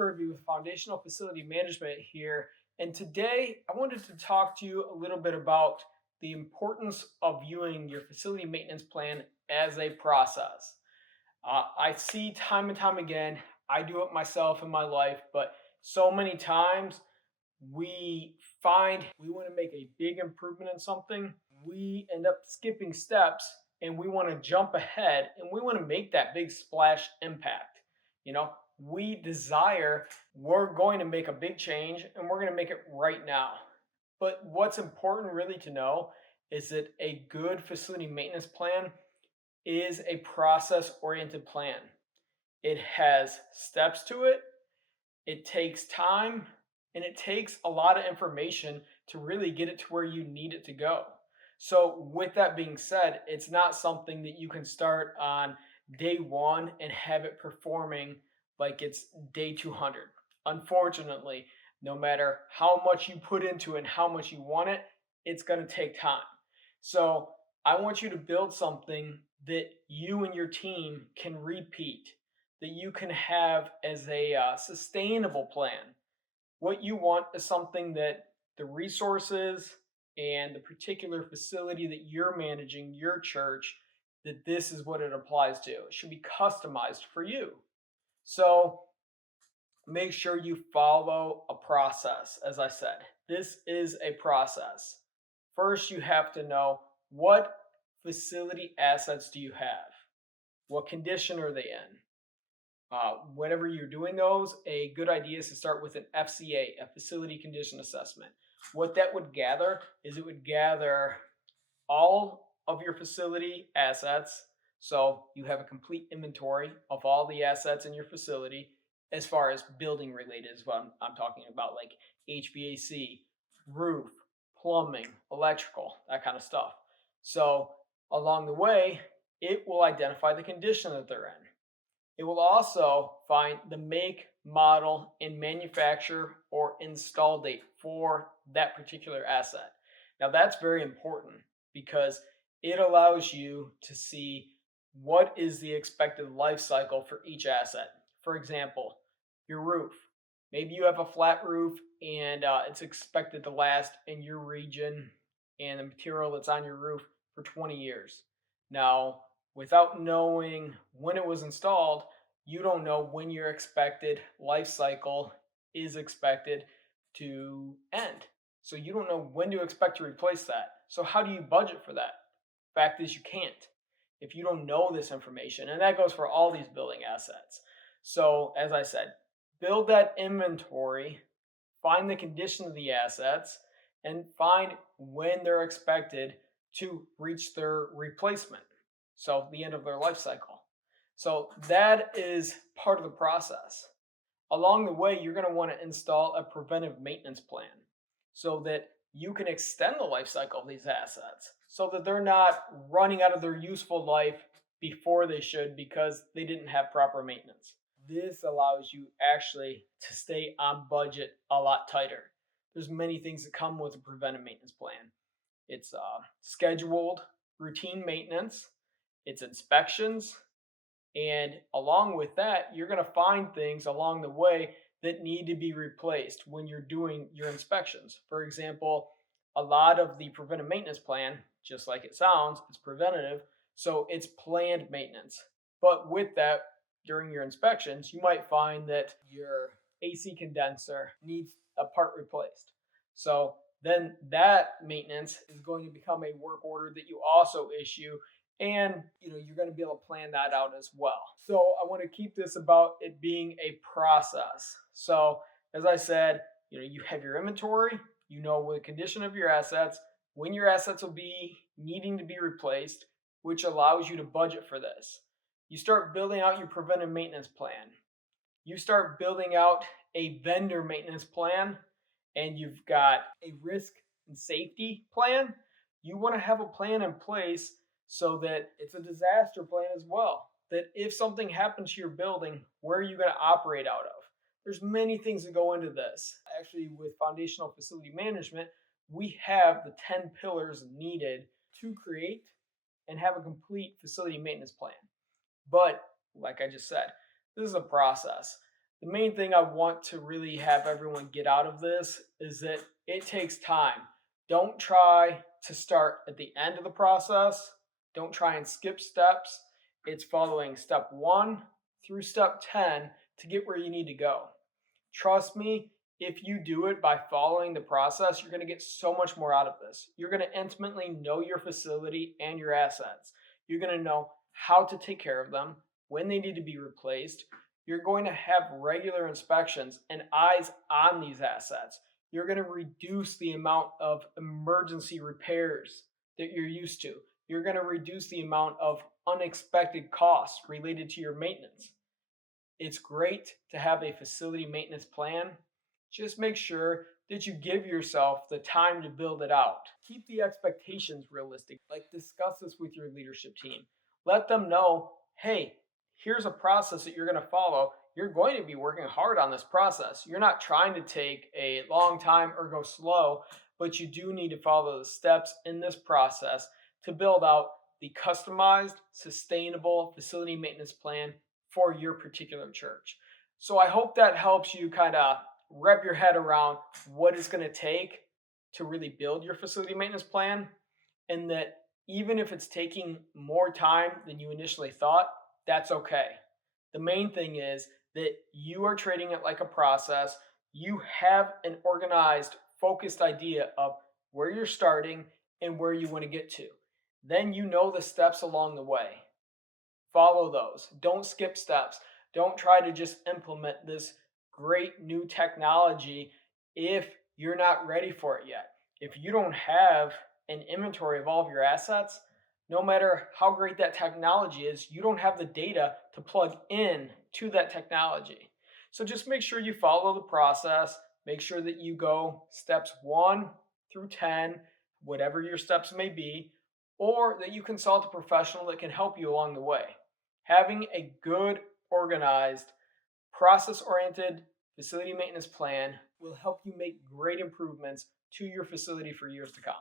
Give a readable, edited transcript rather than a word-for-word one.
Purvey with Foundational Facility Management here. And today I wanted to talk to you a little bit about the importance of viewing your facility maintenance plan as a process. I see time and time again, I do it myself in my life, but so many times we find we want to make a big improvement in something, we end up skipping steps and we want to jump ahead and we want to make that big splash impact. You know, we desire, we're going to make a big change and we're going to make it right now. But what's important really to know is that a good facility maintenance plan is a process oriented plan. It has steps to it, it takes time, and it takes a lot of information to really get it to where you need it to go. So, with that being said, it's not something that you can start on day one and have it performing like it's day 200. Unfortunately, no matter how much you put into it and how much you want it, it's going to take time. So, I want you to build something that you and your team can repeat, that you can have as a sustainable plan. What you want is something that the resources and the particular facility that you're managing, your church, that this is what it applies to. It should be customized for you. So make sure you follow a process. As I said, this is a process. First, you have to know, what facility assets do you have? What condition are they in? Whenever you're doing those, a good idea is to start with an FCA, a facility condition assessment. What that would gather is it would gather all of your facility assets. So you have a complete inventory of all the assets in your facility as far as building related is what I'm talking about, like HVAC, roof, plumbing, electrical, that kind of stuff. So along the way, it will identify the condition that they're in. It will also find the make, model, and manufacture or install date for that particular asset. Now, that's very important because it allows you to see what is the expected life cycle for each asset. For example, your roof. Maybe you have a flat roof and it's expected to last in your region and the material that's on your roof for 20 years. Now, without knowing when it was installed, you don't know when your expected life cycle is expected to end. So you don't know when to expect to replace that. So how do you budget for that? Fact is, you can't if you don't know this information. And that goes for all these building assets. So as I said, build that inventory, find the condition of the assets, and find when they're expected to reach their replacement. So the end of their life cycle. So that is part of the process. Along the way, you're going to want to install a preventive maintenance plan so that you can extend the life cycle of these assets so that they're not running out of their useful life before they should because they didn't have proper maintenance. This allows you actually to stay on budget a lot tighter. There's many things that come with a preventive maintenance plan. It's scheduled routine maintenance, it's inspections, and along with that, you're going to find things along the way that need to be replaced when you're doing your inspections. For example, a lot of the preventive maintenance plan, just like it sounds, it's preventative, so it's planned maintenance. But with that, during your inspections, you might find that your AC condenser needs a part replaced. So then that maintenance is going to become a work order that you also issue, and you're going to be able to plan that out as well. So I want to keep this about it being a process. So as I said, you have your inventory, you know the condition of your assets, when your assets will be needing to be replaced, which allows you to budget for this. You start building out your preventive maintenance plan. You start building out a vendor maintenance plan, and you've got a risk and safety plan. You want to have a plan in place so that it's a disaster plan as well. That if something happens to your building, where are you going to operate out of? There's many things that go into this. Actually, with foundational facility management, we have the 10 pillars needed to create and have a complete facility maintenance plan. But like I just said, this is a process. The main thing I want to really have everyone get out of this is that it takes time. Don't try to start at the end of the process. Don't try and skip steps. It's following step 1 through step 10 to get where you need to go. Trust me, if you do it by following the process, you're going to get so much more out of this. You're going to intimately know your facility and your assets. You're going to know how to take care of them, when they need to be replaced. You're going to have regular inspections and eyes on these assets. You're going to reduce the amount of emergency repairs that you're used to. You're going to reduce the amount of unexpected costs related to your maintenance. It's great to have a facility maintenance plan. Just make sure that you give yourself the time to build it out. Keep the expectations realistic. Like, discuss this with your leadership team. Let them know, hey, here's a process that you're going to follow. You're going to be working hard on this process. You're not trying to take a long time or go slow, but you do need to follow the steps in this process to build out the customized, sustainable facility maintenance plan for your particular church. So I hope that helps you kind of wrap your head around what it's going to take to really build your facility maintenance plan, and that even if it's taking more time than you initially thought, that's okay. The main thing is that you are treating it like a process. You have an organized, focused idea of where you're starting and where you want to get to. Then you know the steps along the way. Follow those. Don't skip steps. Don't try to just implement this great new technology if you're not ready for it yet. If you don't have an inventory of all of your assets, no matter how great that technology is, you don't have the data to plug in to that technology. So just make sure you follow the process. Make sure that you go steps 1 through 10, whatever your steps may be, or that you consult a professional that can help you along the way. Having a good, organized, process-oriented facility maintenance plan will help you make great improvements to your facility for years to come.